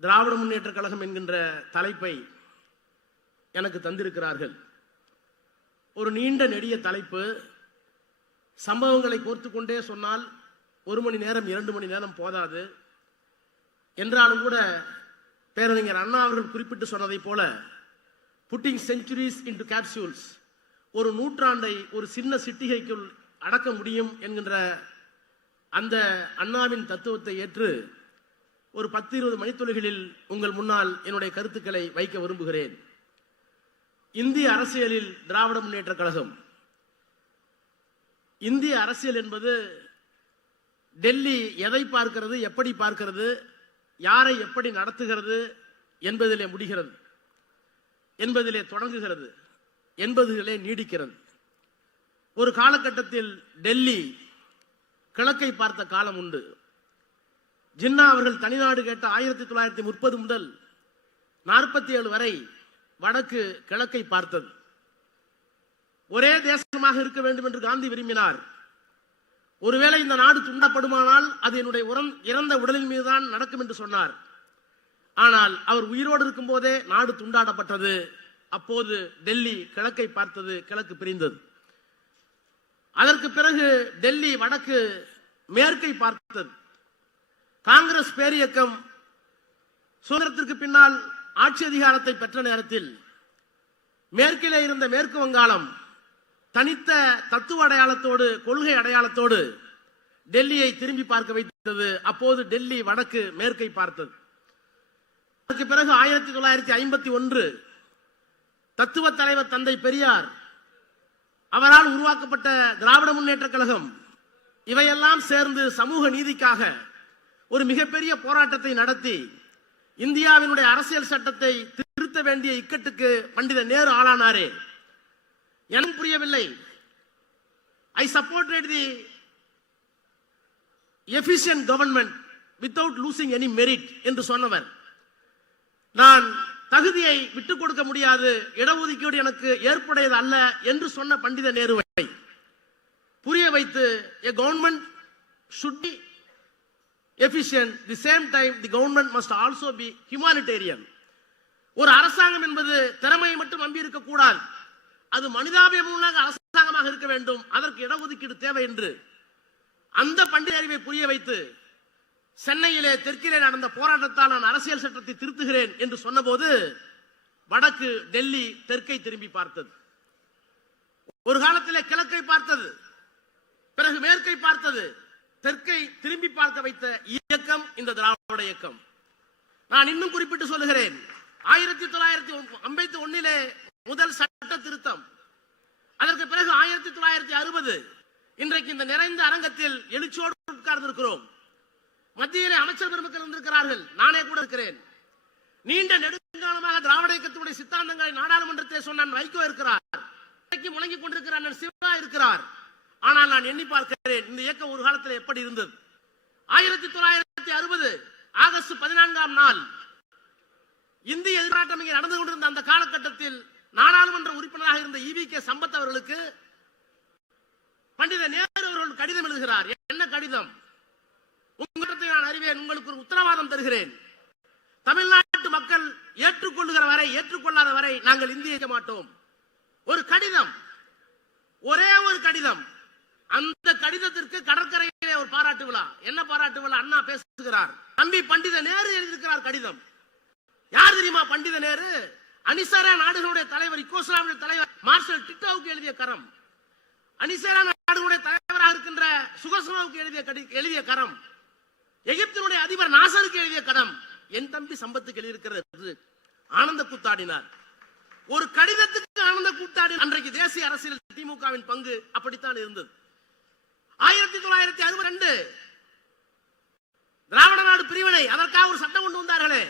திராவிட முன்னேற்ற கழகம் என்கின்ற தலைப்பை எனக்கு தந்திருக்கிறார்கள். ஒரு நீண்ட நெடிய தலைப்பு. சம்பவங்களை கோர்த்து கொண்டே சொன்னால் 1 மணி நேரம் 2 மணி நேரம் போதாது. என்றாலும் கூட பேரறிஞர் அண்ணா அவர்கள் குறிப்பிட்டு சொன்னதை போல புட்டிங் செஞ்சுரிஸ் இன்டு கேப்சூல்ஸ், ஒரு நூற்றாண்டை ஒரு சின்ன சிட்டிகைக்குள் அடக்க முடியும் என்கின்ற அந்த அண்ணாவின் தத்துவத்தை ஏற்று ஒரு 10-20 மணித்துளிகளில் உங்கள் முன்னால் என்னுடைய கருத்துக்களை வைக்க விரும்புகிறேன். இந்திய அரசியலில் திராவிட முன்னேற்ற கழகம், இந்திய அரசியல் என்பது டெல்லி எதை பார்க்கிறது, எப்படி பார்க்கிறது, யாரை எப்படி நடத்துகிறது என்பதிலே முடிகிறது, என்பதிலே தொடங்குகிறது, என்பதிலே நீடிக்கிறது. ஒரு காலகட்டத்தில் டெல்லி கிழக்கை பார்த்த காலம் உண்டு. ஜின்னா அவர்கள் தனிநாடு கேட்ட 1930 முதல் 47 வரை வடக்கு கிழக்கை பார்த்தது. ஒரே தேசமாக இருக்க வேண்டும் என்று காந்தி விரும்பினார். ஒருவேளை இந்த நாடு துண்டப்படுமானால் அது என்னுடைய இறந்த உடலின் மீதுதான் நடக்கும் என்று சொன்னார். ஆனால் அவர் உயிரோடு இருக்கும் போதே நாடு துண்டாடப்பட்டது. அப்போது டெல்லி கிழக்கை பார்த்தது, கிழக்கு பிரிந்தது. அதற்கு பிறகு டெல்லி வடக்கு மேற்கை பார்த்தது. காங்கிரஸ் பேரியக்கம் சுதந்திரத்திற்கு பின்னால் ஆட்சி அதிகாரத்தை பெற்ற நேரத்தில் மேற்கிலே இருந்த மேற்கு வங்காளம் தனித்த தத்துவ அடையாளத்தோடு, கொள்கை அடையாளத்தோடு டெல்லியை திரும்பி பார்க்க வைத்தது. அப்போது டெல்லி வடக்கு மேற்கை பார்த்தது. அதற்கு பிறகு 1951 தத்துவ தலைவர் தந்தை பெரியார் அவரால் உருவாக்கப்பட்ட திராவிட முன்னேற்ற கழகம், இவையெல்லாம் சேர்ந்து சமூக நீதிக்காக ஒரு மிகப்பெரிய போராட்டத்தை நடத்தி இந்தியாவினுடைய அரசியல் சட்டத்தை திருத்த வேண்டிய இக்கட்டுக்கு பண்டித நேரு ஆளானாரே. எனக்கு புரியவில்லை. I supported the efficient government without losing any merit என்று சொன்னவர். நான் தகுதியை விட்டுக் கொடுக்க முடியாது, இடஒதுக்கீடு எனக்கு ஏற்புடையது அல்ல என்று சொன்ன பண்டித நேருவை புரிய வைத்து, a government should be efficient, the same time the government must also be humanitarian. ஒரு அரசாங்கம் என்பது திறமையை மட்டும் நம்பி இருக்க கூடாது, அது மனிதாபிமான அரசாங்கமாக இருக்க வேண்டும், அதற்கு இடஒதுக்கீடு தேவை என்று அந்த பண்டித அறிவை புரிய வைத்து சென்னையிலே தெற்கிலே நடந்த போராட்டத்தால் நான் அரசியல் சட்டத்தை திருத்துகிறேன் என்று சொன்னபோது வடக்கு டெல்லி தெற்கை திரும்பி பார்த்தது. ஒரு காலத்திலே கிழக்கை பார்த்தது, பிறகு மேற்கை பார்த்தது. தெற்கை திரும்பி பார்க்க வைத்த இயக்கம் இந்த திராவிட இயக்கம். நான் இன்னும் குறிப்பிட்டு சொல்லுகிறேன், 1951 முதல் சட்ட திருத்தம், அதற்கு பிறகு 1960 இன்றைக்கு இந்த நிறைந்த அரங்கத்தில் எழுச்சியோடு உட்கார்ந்திருக்கிறோம். மத்தியிலே அமைச்சர் பெருமக்கள் இருந்திருக்கிறார்கள், நானே கூட இருக்கிறேன். நீண்ட நெடுங்காலமாக திராவிட இயக்கத்துடைய சித்தாந்தங்களை நாடாளுமன்றத்தில் சொன்ன வைகோ இருக்கிறார், முழங்கிக் கொண்டிருக்கிறார், சிவா இருக்கிறார். ஆனால் நான் எண்ணி பார்க்கிறேன், இந்த இயக்கம் ஒரு காலத்தில் எப்படி இருந்தது. 1960 ஆகஸ்ட் 14ஆம் நாள் இந்திய எதிர்பார்ட்டம் இங்கே நடந்து கொண்டிருந்த அந்த காலகட்டத்தில் நாடாளுமன்ற உறுப்பினராக இருந்த EVK சம்பத் அவர்களுக்கு பண்டித நேரு அவர்கள் கடிதம் எழுதுகிறார். என்ன கடிதம்? உங்களிடத்தை நான் அறிவேன், உங்களுக்கு ஒரு உத்தரவாதம் தருகிறேன். தமிழ்நாட்டு மக்கள் ஏற்றுக்கொள்ளுகிற வரை, ஏற்றுக்கொள்ளாத வரை நாங்கள் இந்திய இருக்க மாட்டோம். ஒரு கடிதம், ஒரே ஒரு கடிதம். அந்த கடிதத்திற்கு கடற்கரையிலே ஒரு பாராட்டு விழா. என்ன பாராட்டு விழா? அண்ணா பேசுகிறார். தம்பி பண்டித நேரு எழுதியிருக்கிறார் கடிதம். யார் தெரியுமா பண்டித நேரு? அணிசேரா நாடுகளுடைய தலைவர், யுகோஸ்லாவிய தலைவர் மார்ஷல் டிட்டோவுக்கு எழுதிய கரம். அணிசேரா நாடுகளுடைய தலைவராக இருக்கின்ற சுகஸ்லாவுக்கு எழுதிய கரம். எகிப்தினுடைய அதிபர் நாசருக்கு எழுதிய கடம் என் தம்பி சம்பத்துக்கு எழுதியிருக்கிறது. ஆனந்த கூத்தாடினார். ஒரு கடிதத்துக்கு ஆனந்த கூத்தாடி. அன்றைக்கு தேசிய அரசியல் திமுகவின் பங்கு அப்படித்தான் இருந்தது. 1962 திராவிட நாடு பிரிவினை, அதற்காக ஒரு சட்டம் கொண்டு வந்தார்களே.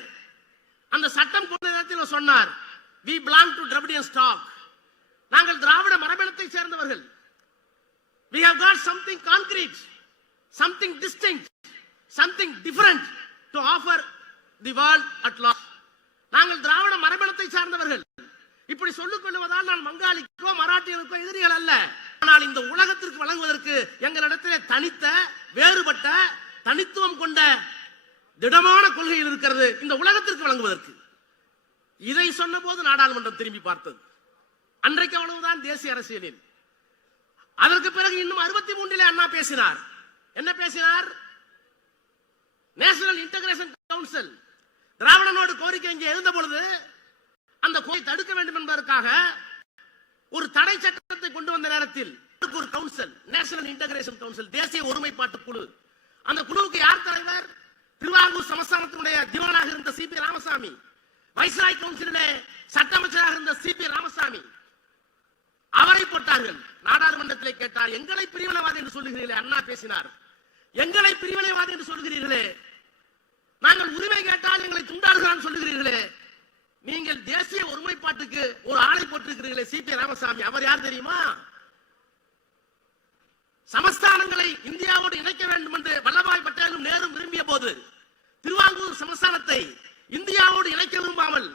அந்த சட்டம் கொண்ட நேரத்தில் சொன்னார், we belong to Dravidian stock. நாங்கள் திராவிட மரபினத்தை சேர்ந்தவர்கள். we have got something concrete, something distinct, something different to offer the world at large. நாங்கள் திராவிட மரபினத்தை சார்ந்தவர்கள். இப்படி சொல்லிக் கொள்வதால் நான் வங்காளிக்கோ மராட்டியனுக்கோ எதிரிகள் அல்ல. ஆனால் இந்த உலகத்திற்கு வழங்குவதற்கு எங்களிடத்திலே தனித்த, வேறுபட்ட, தனித்துவம் கொண்ட திடமான கொள்கையில் இருக்கிறது இந்த உலகத்திற்கு வழங்குவதற்கு. இதை சொன்ன போது நாடாளுமன்றம் திரும்பி பார்த்தது. அன்றைக்கு அவ்வளவுதான் தேசிய அரசியலில். அதற்கு பிறகு இன்னும் 63 அண்ணா பேசினார். என்ன பேசினார்? நேஷனல் இன்டகிரேஷன் கவுன்சில் திராவிடனோடு கோரிக்கை இங்கே எழுந்த பொழுது அந்த கோரிக்கை தடுக்க வேண்டும் என்பதற்காக ஒரு தடை சட்டத்தை கொண்டு வந்த நேரத்தில் ஒரு கவுன்சில், நேஷனல் இன்டகிரேஷன் கவுன்சில், தேசிய ஒருமைப்பாட்டு குழு. அந்த குழுவுக்கு யார் தலைவர்? திருவாங்கூர் சமஸ்தானத்தினுடைய திவானாக இருந்த சிபி ராமசாமி, வைஸ்ராய் கவுன்சிலே சட்ட அமைச்சராக இருந்த சிபி ராமசாமி. அவரை போட்டார்கள். நாடாளுமன்றத்திலே கேட்டார், எங்களை பிரிவினைவாதி என்று சொல்லுகிறீர்களே. அண்ணா பேசினார், எங்களை பிரிவினைவாதி என்று சொல்லுகிறீர்களே, நாங்கள் உரிமை கேட்டால் எங்களை துண்டாடுகிறான் சொல்லுகிறீர்களே, நீங்கள் தேசிய ஒருமைப்பாட்டுக்கு ஒரு ஆணை போட்டிருக்கிறீர்களே சிபி ராமசாமி, அவர் யார் தெரியுமா? சமஸ்தானங்களை இந்தியாவோடு இணைக்க வேண்டும் என்று வல்லபாய் பட்டேலும் நேரும் விரும்பிய போது திருவாங்கூர் சமஸ்தானத்தை இந்தியாவோடு இணைக்க விரும்பாமல்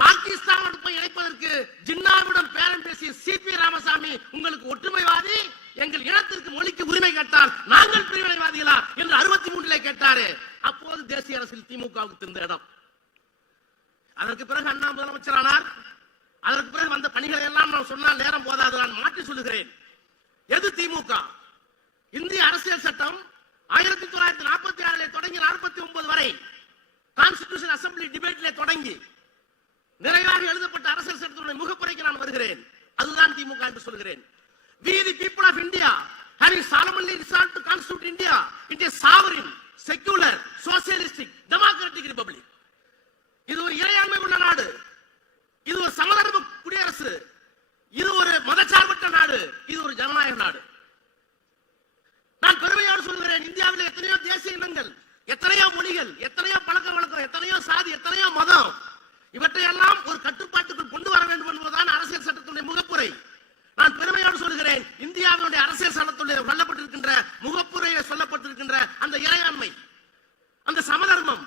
பாகிஸ்தானோடு போய் இணைப்பதற்கு ஜின்னாவிடம் பேரம் பேசிய சிபி ராமசாமி, உங்களுக்கு ஒற்றுமைவாதி, எங்கள் இனத்திற்கு மொழிக்கு உரிமை கேட்டால் நாங்கள் பிரிவினைவாதிகளா என்று 63 கேட்டாரு. அப்போது தேசிய அரசியல் திமுகவுக்கு இருந்த இடம். அதற்கு பிறகு அண்ணா முதலமைச்சரானார். அதற்கு பிறகு வந்த பணிகளை எல்லாம் நான் சொன்னால் நேரம் போதாது, நான் மாற்றி சொல்லுகிறேன். எது திமுக? இந்திய அரசியல் சட்டம் 1946 தொடங்கி 49 வரை கான்ஸ்டிடியூஷன் அசம்பிளி டிபேட்ல தொடங்கி நிறைவாக எழுதப்பட்ட அரசியல் சட்டத்தினுடைய முகப்புரைக்கு நான் வருகிறேன். அதுதான் திமுக என்று சொல்கிறேன். We the people of India having solemnly resolved to constitute India into a sovereign, secular, socialistic, democratic republic. இது ஒரு இறையாண்மை உள்ள நாடு, இது ஒரு சமதர்ம குடியரசு, இது ஒரு மதச்சார்பற்ற நாடு, இது ஒரு ஜனநாயக நாடு. நான் பெருமையோடு சொல்கிறேன், இந்தியாவில் எத்தனையோ தேசிய இனங்கள், எத்தனையோ மொழிகள், எத்தனையோ பழக்க வழக்கம், எத்தனையோ சாதி, எத்தனையோ மதம், இவற்றையெல்லாம் ஒரு கட்டுப்பாட்டுக்குள் கொண்டு வர வேண்டும் என்பதுதான் அரசியல் சட்டத்துடைய முகப்புரை. நான் பெருமையோடு சொல்கிறேன், இந்தியாவினுடைய அரசியல் சட்டத்துடைய சொல்லப்பட்டிருக்கின்ற முகப்புரையில் சொல்லப்பட்டிருக்கின்ற அந்த இறையாண்மை, அந்த சமதர்மம்,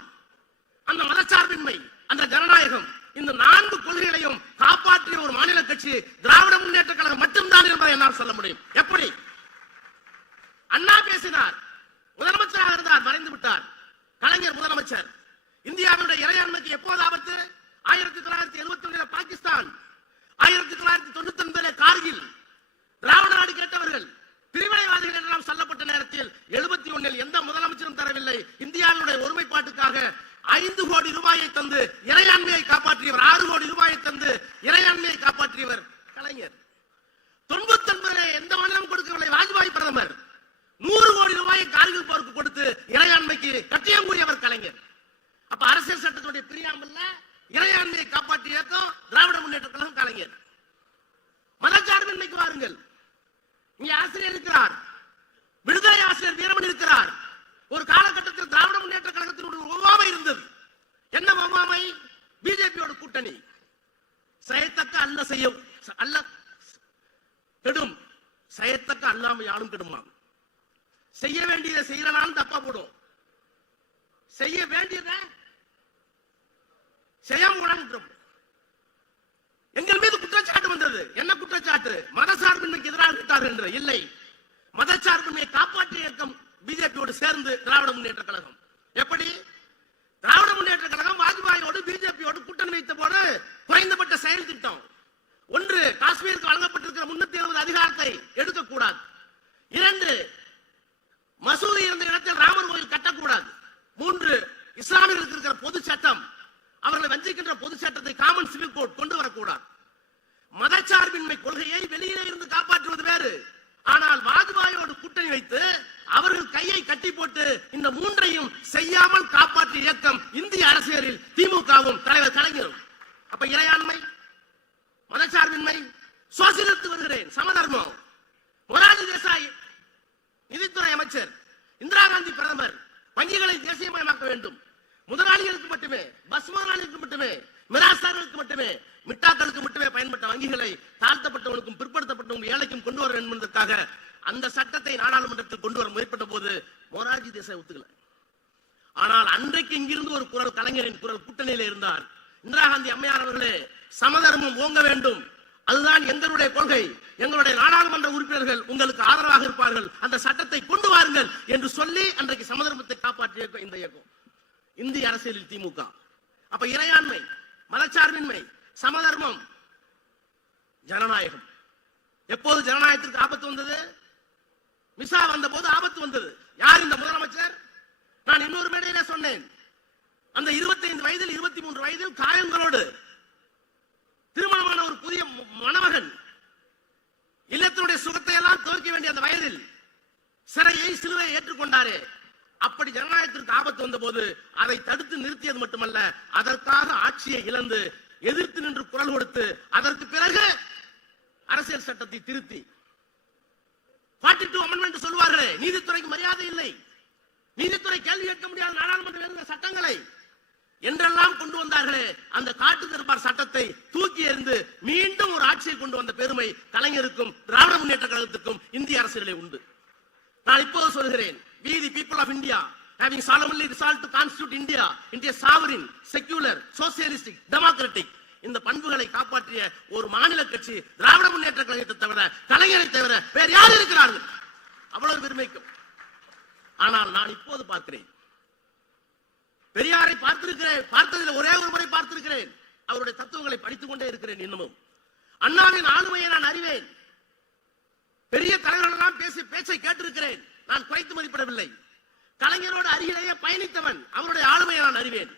அந்த மதச்சார்பின்மை, அந்த ஜனநாயகம், இந்த 4 கொள்கைகளையும் காப்பாற்றிய ஒரு மாநில கட்சி திராவிட முன்னேற்ற கழகம் மட்டும்தான் என்பதை என்னால் சொல்ல முடியும். எப்படி? அண்ணா பேசினார், முதலமைச்சராக இருந்தார், மறைந்து விட்டார். கலைஞர் முதலமைச்சர். இந்தியாவுடைய இறையாண்மைக்கு எப்போது ஆபத்து? 1971 பாகிஸ்தான், 1999 கார்கில், திராவிட நாடு கேட்டவர்கள், பிரிவினைவாதிகள் என்றெல்லாம் சொல்லப்பட்ட நேரத்தில் 71 எந்த முதலமைச்சரும் தரவில்லை. இந்தியாவுடைய ஒருமைப்பாட்டுக்காக 5 கோடி ரூபாயை தந்து இறையாண்மையை காப்பாற்றியவர், 6 கோடி ரூபாயை தந்து இறையாண்மையை காப்பாற்றியவர் கலைஞர். 99 எந்த மாநிலம் கொடுக்கவில்லை. வாஜ்பாய் பிரதமர் 100 கோடி ரூபாயை கார்கில் போருக்கு கொடுத்து இறையாண்மைக்கு கட்டியம் கூறியவர் கலைஞர். அப்ப அரசியல் சட்டத்துடைய பிரியாமல்ல இறையாண்மையை காப்பாற்றிய இயக்கம் திராவிட முன்னேற்ற கழகம், கலைஞர். மதச்சார்பின்மைக்கு வாருங்கள். இங்கே ஆசிரியர் இருக்கிறார், விடுதலை ஆசிரியர் வீரமணி இருக்கிறார். ஒரு காலகட்டத்தில் திராவிட முன்னேற்ற கழகத்தினுடைய ஒவ்வாமை இருந்தது. என்ன ஒவ்வாமை? பிஜேபியோட கூட்டணி. செய்யத்தக்க அல்ல செய்ய அல்ல கெடும், செய்யத்தக்க அல்லாம யாரும் கெடுமா. செய்ய வேண்டியதை செய்யலனாலும் தப்பா போடும், செய்ய வேண்டியதை செய்யாம உணர்ந்துடும். எங்கள் மீது குற்றச்சாட்டு வந்தது. என்ன குற்றச்சாட்டு? மதச்சார்பின்மைக்கு எதிராக விட்டார்கள் என்று. இல்லை, மதச்சார்பின்மையை காப்பாற்றிய இயக்கம் பிஜேபியோடு சேர்ந்து திராவிட முன்னேற்ற கழகம். எப்படி? திராவிட முன்னேற்ற கழகம் வாஜ்பாயோடு பிஜேபியோடு கூட்டணி வைத்த போது குறைந்தபட்ச செயல் திட்டம். 1, காஷ்மீருக்கு வழங்கப்பட்டிருக்கிற 370 அதிகாரத்தை எடுக்கக்கூடாது. 2, மசூதி இருந்த இடத்தில் ராமர் கோயில் கட்டக்கூடாது. 3, இஸ்லாமியர்களுக்கு இருக்கிற பொது சட்டம், அவர்களை வஞ்சிக்கின்ற பொது சட்டத்தை காமன் சிவில் கோட் கொண்டு வரக்கூடாது. மதச்சார்பின்மை கொள்கையை வெளியிலே இருந்து காப்பாற்றுவது வேறு. ஆனால் வாஜ்பாயோடு கூட்டணி வைத்து அவர்கள் கையை கட்டி போட்டு இந்த 3ஐயும் செய்யாமல் காப்பாற்றிய இயக்கம் இந்திய அரசியலில் திமுகவும் தலைவர் கலைஞரும். அப்ப இறையாண்மை, மதச்சார்பின்மை, சோசியலிஸ்ட் வருகிறேன், சமதர்மம். மொரார்ஜி தேசாய் நிதித்துறை அமைச்சர், இந்திரா காந்தி பிரதமர், வங்கிகளை தேசியமயமாக்க வேண்டும். முதலாளிகளுக்கு மட்டுமே, பஸ் முதலாளிகளுக்கு மட்டுமே, மிராஸ்தார்களுக்கு மட்டுமே, மிட்டாக்களுக்கு மட்டுமே பயன்பட்ட வங்கிகளை தாழ்த்தப்பட்டவனுக்கும் பிற்படுத்தப்பட்டவனுக்கும் ஏழைக்கும் கொண்டு வர வேண்டும் என்பதற்காக அந்த சட்டத்தை நாடாளுமன்றத்தில் கொண்டு வர முயற்பட்ட போது மொரார்ஜி தேசாய் ஒத்துக்கல. ஆனால் அன்றைக்கு இங்கிருந்து ஒரு குரல், கலைஞரின் குரல் கூட்டணியில இருந்தார். இந்திரா காந்தி அம்மையார் அவர்களே, சமதர்மம் ஓங்க வேண்டும், அதுதான் எங்களுடைய கொள்கை, எங்களுடைய நாடாளுமன்ற உறுப்பினர்கள் உங்களுக்கு ஆதரவாக இருப்பார்கள், அந்த சட்டத்தை கொண்டு வாருங்கள் என்று சொல்லி அன்றைக்கு சமதர்மத்தை காப்பாற்றிய இந்த இயக்கம். இந்திய அரசியலில் திமுக. அப்ப இறையாண்மை, மதச்சார்பின்மை, சமதர்மம், ஜனநாயகம். எப்போது ஜனநாயகத்திற்கு ஆபத்து வந்தது? மிசா வந்த போது ஆபத்து வந்தது. யார் இந்த முதலமைச்சர்? நான் இன்னொரு மேடையிலே சொன்னேன், அந்த 25 வயதில் 23 வயதில் காயங்களோடு திருமணமான ஒரு புதிய மணமகன் இல்லத்தினுடைய சுகத்தை எல்லாம் துவக்க வேண்டிய அந்த வயதில் சிறையை சிலுவையை ஏற்றுக்கொண்டாரே, அப்படி ஜனநாயகத்திற்கு ஆபத்து வந்த போது அதை தடுத்து நிறுத்தியது மட்டுமல்ல, அதற்காக ஆட்சியை இழந்து எதிர்த்து நின்று குரல் கொடுத்து அதற்கு பிறகு அரசியல் சட்டத்தை திருத்தி 42 அமெண்ட்மெண்ட் சொல்வார்களே, நீதித்துறைக்கு மரியாதை இல்லை, நீதித்துறை கேள்வி கேட்க முடியாத நாடாளுமன்ற சட்டங்களை என்றெல்லாம் கொண்டு வந்தார்களே, அந்த காட்டு தர்பார் சட்டத்தை தூக்கி எறிந்து மீண்டும் ஒரு ஆட்சியை கொண்டு வந்த பெருமை கலைஞருக்கும் திராவிட முன்னேற்ற கழகத்துக்கும் இந்திய அரசியலிலே உண்டு. நான் இப்போது சொல்கிறேன், we the people of India having solemnly resolved to constitute India into a sovereign, secular, socialistic, democratic, இந்த பண்புகளை காப்பாற்றிய ஒரு மாநில கட்சி திராவிட முன்னேற்ற கழகத்தை தவிர, கலைஞரை தவிர வேறு யார் இருக்கிறார்கள்? அவ்வளவு பெருமைக்கும். ஆனால் நான் இப்போது பார்க்கிறேன், பெரியாரை பார்த்திருக்கிறேன், பார்த்ததில் ஒரே ஒரு முறை பார்த்திருக்கிறேன், அவருடைய தத்துவங்களை படித்துக் கொண்டே இருக்கிறேன். இன்னமும் அண்ணாவின் ஆளுமையை நான் அறிவேன், பெரிய தலைவர்கள் எல்லாம் பேச்சை கேட்டிருக்கிறேன், நான் குறைத்து மதிப்பிடவில்லை. கலைஞரோடு அருகிலேயே பயணித்தவன், அவருடைய ஆளுமையை நான் அறிவேன்.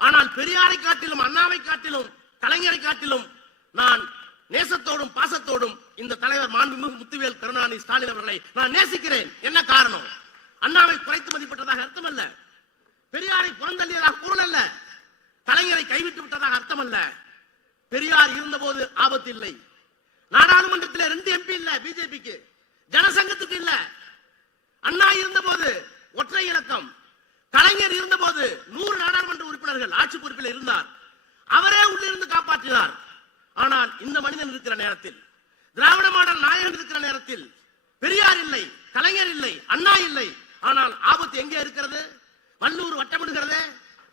ஆனால் பெரியாரை காட்டிலும், அண்ணாவை காட்டிலும், கலைஞரை காட்டிலும் நான் நேசத்தோடும் பாசத்தோடும் இந்த தலைவர் மாண்புமிகு முத்துவேல் கருணாநிதி ஸ்டாலின் அவர்களை நான் நேசிக்கிறேன். என்ன காரணம்? அண்ணாவை குறைத்து மதிப்பிட்டதாக அர்த்தம் அல்ல, பெரியாரை புறந்தள்ளியதாக பொருள் அல்ல, கலைஞரை கைவிட்டு விட்டதாக அர்த்தம் அல்ல. பெரியார் இருந்தபோது ஆபத்து இல்லை. நாடாளுமன்றத்தில் 2 MP இல்ல பிஜேபிக்கு, ஜனசங்கத்துக்கு இல்ல. அண்ணா இருந்தபோது ஒற்றை இலக்கம், கலைஞர் இருந்தபோது 100 நாடாளுமன்ற உறுப்பினர்கள் ஆட்சி பொறுப்பில் இருந்தார், அவரே உள்ளிருந்து காப்பாற்றினார். ஆனால் இந்த மனிதன் இருக்கிற நேரத்தில், திராவிட மாடல் நாயகன் இருக்கிற நேரத்தில் பெரியார் இல்லை, கலைஞர் இல்லை, அண்ணா இல்லை. ஆனால் ஆபத்து எங்கே இருக்கிறது? வல்லூர் வட்டமிடுகிறது.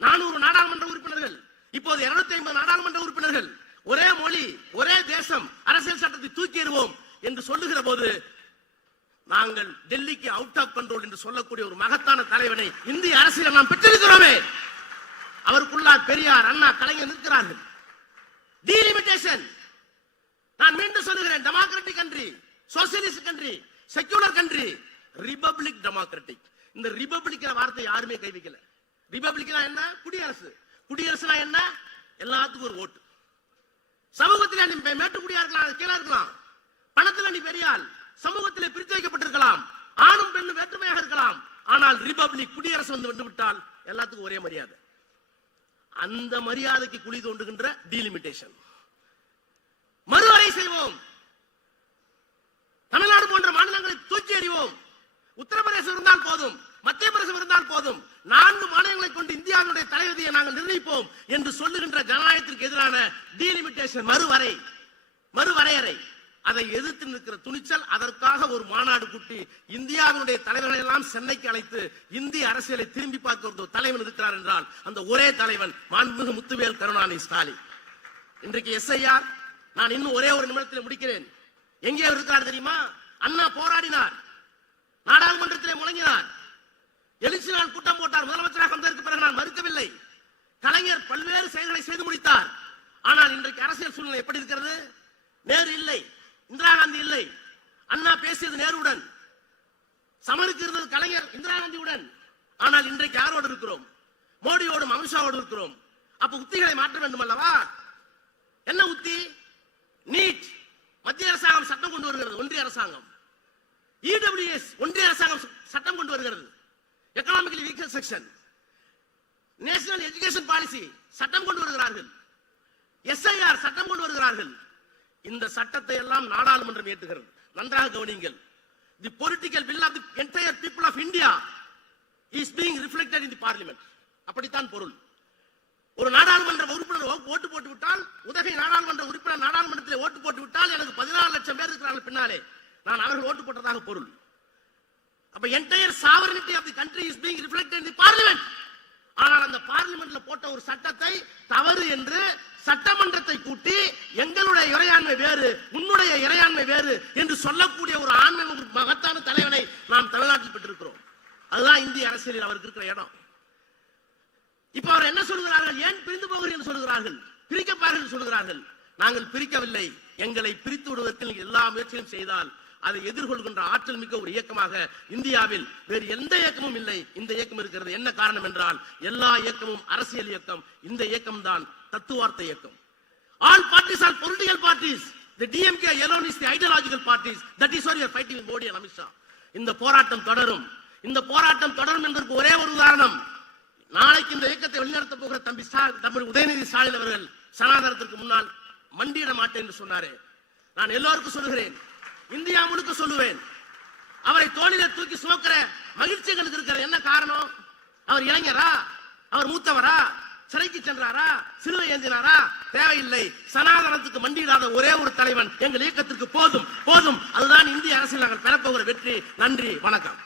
400 நாடாளுமன்ற உறுப்பினர்கள், இப்போது 250 நாடாளுமன்ற உறுப்பினர்கள், ஒரே மொழி, ஒரே தேசம், அரசியல் சட்டத்தை தூக்கி எறிவோம் என்று சொல்லுகிற போது நாங்கள் டெல்லிக்கு அவுட் ஆஃப் கண்ட்ரோல் என்று சொல்லக்கூடிய ஒரு மகத்தான தலைவனை இந்திய அரசியல் நாம் பெற்றிருக்கிறோமே. அவருக்குள்ளார் பெரியார், அண்ணா, கலைஞர் நிற்கிறார்கள். டீலிமிட்டேஷன். நான் மீண்டும் சொல்லுகிறேன், democratic country, socialist country, secular country, republic democratic. இந்த ரிபப்ளிக் வார்த்தை யாருமே கை வைக்கல. ரிபப்ளிக்னா என்ன? குடியரசு. குடியரசுனா என்ன? எல்லாத்துக்கும் ஒரு ஓட்டு. சமூகத்தில் நீ மேட்டுக்குடியா இருக்கலாம், கீழே இருக்கலாம், பணத்தில் நீ பெரியாள், சமூகத்தில் பிரித்து வைக்கப்பட்டிருக்கலாம், ஆணும் பெண்ணும் வேற்றுமையாக இருக்கலாம். ஆனால் ரிபப்ளிக், குடியரசு வந்து விட்டால் எல்லாத்துக்கும் ஒரே மரியாதை. அந்த மரியாதைக்கு குழி தோண்டுகின்ற டீலிமிட்டேஷன். மறுவரை செய்வோம். தமிழ்நாடு போன்ற மாநிலங்களை தூக்கி எறிவோம். உத்தரப்பிரதேசம் இருந்தால் போதும், மத்திய பிரதேசம் இருந்தால் போதும், 4 மாநிலங்களை கொண்டு இந்தியாவுடைய தலைவதியை நாங்கள் நிர்ணயிப்போம் என்று சொல்லுகின்ற ஜனநாயகத்திற்கு எதிரான டீலிமிட்டேஷன், மறுவரையறை, அதை எதிர்த்து நிற்கிற துணிச்சல். அதற்காக ஒரு மாநாடு கூட்டி இந்தியாவுடைய தலைவர்களை எல்லாம் சென்னைக்கு அழைத்து இந்திய அரசியலை திரும்பி பார்க்க ஒரு தலைவன் இருக்கிறார் என்றால் அந்த ஒரே தலைவன் மாண்புமிகு முத்துவேல் கருணாநிதி ஸ்டாலின். இன்றைக்கு எஸ்ஐஆர், நான் இன்னும் ஒரே ஒரு நிமிடத்தில் முடிக்கிறேன். எங்கே இருக்கிறார் தெரியுமா? அண்ணா போராடினார், நாடாளுமன்றத்திலே முழங்கினார், எழுச்சி நாள் கூட்டம் போட்டார். முதலமைச்சராக வந்ததற்கு பிறகு நான் மறுக்கவில்லை. கலைஞர் பல்வேறு செயல்களை செய்து முடித்தார். ஆனால் இன்றைக்கு அரசியல் சூழ்நிலை எப்படி இருக்கிறது? நேரு இல்லை, இந்திரா காந்தி இல்லை. அண்ணா பேசியது நேருடன், சமனுக்கு இருந்தது கலைஞர் இந்திரா காந்தியுடன். ஆனால் இன்றைக்கு யாரோடு இருக்கிறோம்? மோடியோடும் அமித்ஷாவோடு இருக்கிறோம். அப்ப உத்திகளை மாற்ற வேண்டும் அல்லவா? என்ன உத்தி? நீட் மத்திய அரசாங்கம் சட்டம் கொண்டு வருகிறது, ஒன்றிய அரசாங்கம். இடபிள்யூஎஸ் ஒன்றிய அரசாங்கம் சட்டம் கொண்டு வருகிறது, economically weaker section. National education policy சட்டம் கொண்டு வருகிறார்கள், எஸ்ஐஆர் சட்டம் கொண்டு வருகிறார்கள். இந்த சட்டத்தை எல்லாம் நாடாளுமன்றம் ஏற்றுகிறது. நன்றாக கவனியுங்கள். The political will of the entire people of India is being reflected in the parliament. அப்படித்தான் பொருள். ஒரு நாடாளுமன்ற உறுப்பினர் ஓட்டு போட்டு விட்டால், உதகை நாடாளுமன்ற உறுப்பினர் நாடாளுமன்றத்தில் ஓட்டு போட்டு விட்டால் எனக்கு 14 லட்சம் பேர் இருக்கிறார்கள் பின்னாலே, நான் அவர்கள் ஓட்டு போட்டதாக பொருள். அப்ப entire sovereignty of the country is being reflected in the parliament. ஆனால் அந்த பார்லிமெண்ட்ல போட்ட ஒரு சட்டத்தை தவறு என்று சட்டமன்றத்தை கூட்டி எங்களுடைய இறையாண்மை வேறு, உன்னுடைய இறையாண்மை வேறு என்று சொல்லக்கூடிய ஒரு ஆண்மை, ஒரு மகத்தான தலைவனை நாம் தமிழ்நாட்டில் பெற்றிருக்கிறோம். அதுதான் இந்திய அரசியலில் அவருக்கு இருக்கிற இடம். இப்ப அவர் என்ன சொல்கிறார்கள்? ஏன் பிரிந்து போகிறீர்கள் என்று சொல்கிறார்கள், பிரிக்கப்பார்கள் என்று சொல்கிறார்கள். நாங்கள் பிரிக்கவில்லை. எங்களை பிரித்து விடுவதற்கு எல்லா முயற்சியும் செய்தால் அதை எதிர்கொள்கின்ற ஆற்றல் மிக்க ஒரு இயக்கமாக இந்தியாவில் வேறு எந்த இயக்கமும் இல்லை. இந்த இயக்கம் இருக்கிறது. என்ன காரணம் என்றால் எல்லா இயக்கமும் அரசியல் இயக்கம். இந்த இயக்கம் தான் தத்துவார்த்த இயக்கம். All parties are political parties. The DMK alone is the ideological parties. That is why we are fighting with Modi and Amit Shah. இந்த போராட்டம் தொடரும். இந்த போராட்டம் தொடரும் என்பதற்கு ஒரே ஒரு உதாரணம், நாளைக்கு இந்த இயக்கத்தை வழிநடத்த போகிற தம்பி உதயநிதி ஸ்டாலின் அவர்கள் சனாதனத்திற்கு முன்னால் மண்டியிட மாட்டேன் என்று சொன்னாரே. நான் எல்லோருக்கும் சொல்லுகிறேன், இந்தியா முழுக்க சொல்லுவேன், அவரை தோளில தூக்கி சுமக்கிற மகிழ்ச்சி எங்களுக்கு இருக்கிற என்ன காரணம்? அவர் இளைஞரா? அவர் மூத்தவரா? சிறைக்கு சென்றாரா? சிலுவை ஏந்தினாரா? தேவையில்லை. சனாதனத்துக்கு மண்டியிடாத ஒரே ஒரு தலைவன் எங்கள் இயக்கத்திற்கு போதும். அதுதான் இந்திய அரசியல் நாங்கள் பெறப்போகிற வெற்றி. நன்றி, வணக்கம்.